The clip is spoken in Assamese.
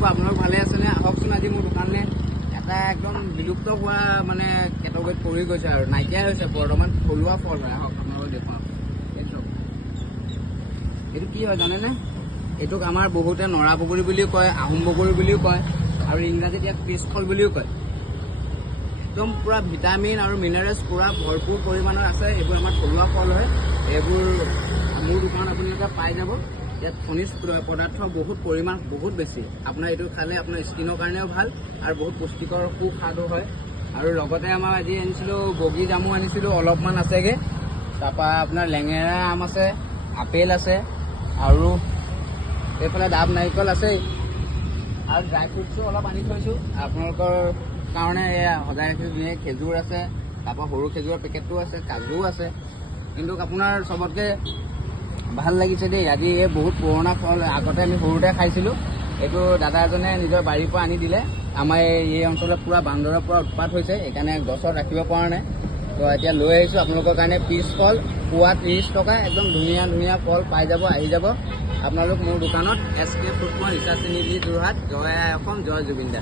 কেনেকুৱা আপোনালোক ভালে আছেনে? আহকচোন আজি মোৰ দোকানলৈ। এটা একদম বিলুপ্ত হোৱা মানে কেটেগৰীত পৰি গৈছে আৰু নাইকিয়া হৈছে বৰ্তমান থলুৱা ফল হয়। আহক আপোনালোকক দেখুৱাম। এইটো কি হয় জানেনে? এইটোক আমাৰ বহুতে নৰা বগৰী বুলিও কয়, আহোম বগৰী বুলিও কয় আৰু ইংৰাজীত ইয়াক পিচ ফল বুলিও কয়। একদম পূৰা ভিটামিন আৰু মিনাৰেলছ পূৰা ভৰপূৰ পৰিমাণৰ আছে। এইবোৰ আমাৰ থলুৱা ফল হয়। এইবোৰ মোৰ দোকানত আপোনালোকে পাই যাব। ইয়াত খনিজ পদাৰ্থ পৰিমাণ বহুত বেছি। আপোনাৰ এইটো খালে আপোনাৰ স্কিনৰ কাৰণেও ভাল আৰু বহুত পুষ্টিকৰ সুস্বাদু হয়। আৰু লগতে আমাৰ আজি আনিছিলোঁ বগী জামু আনিছিলোঁ, অলপমান আছেগৈ। তাৰপৰা আপোনাৰ লেঙেৰা আম আছে, আপেল আছে আৰু এইফালে ডাব নাৰিকল আছেই। আৰু ড্ৰাই ফ্ৰুটছো অলপ আনি থৈছোঁ আপোনালোকৰ কাৰণে। এয়া সজাই ৰাখিছোঁ ধুনীয়াকৈ। খেজুৰ আছে, তাৰপৰা সৰু খেজুৰৰ পেকেটটো আছে, কাজু আছে। কিন্তু আপোনাৰ চবতকৈ ভাল লাগিছে দেই আজি এই বহুত পুৰণা ফল। আগতে আমি সৰুতে খাইছিলোঁ। এইটো দাদা এজনে নিজৰ বাৰীৰ পৰা আনি দিলে। আমাৰ এই অঞ্চলত পূৰা বান্দৰৰ পৰা উৎপাত হৈছে, সেইকাৰণে গছত ৰাখিব পৰা নাই। তো এতিয়া লৈ আহিছোঁ আপোনালোকৰ কাৰণে পিচ ফল। পোৱা 30 টকা। একদম ধুনীয়া ধুনীয়া ফল পাই যাব। আহি যাব আপোনালোক মোৰ দোকানত। SK ফ্ৰুট ৰিচাৰ্জ তিনিআলি যোৰহাট। জয় আই অসম, জয় জুবিন দা।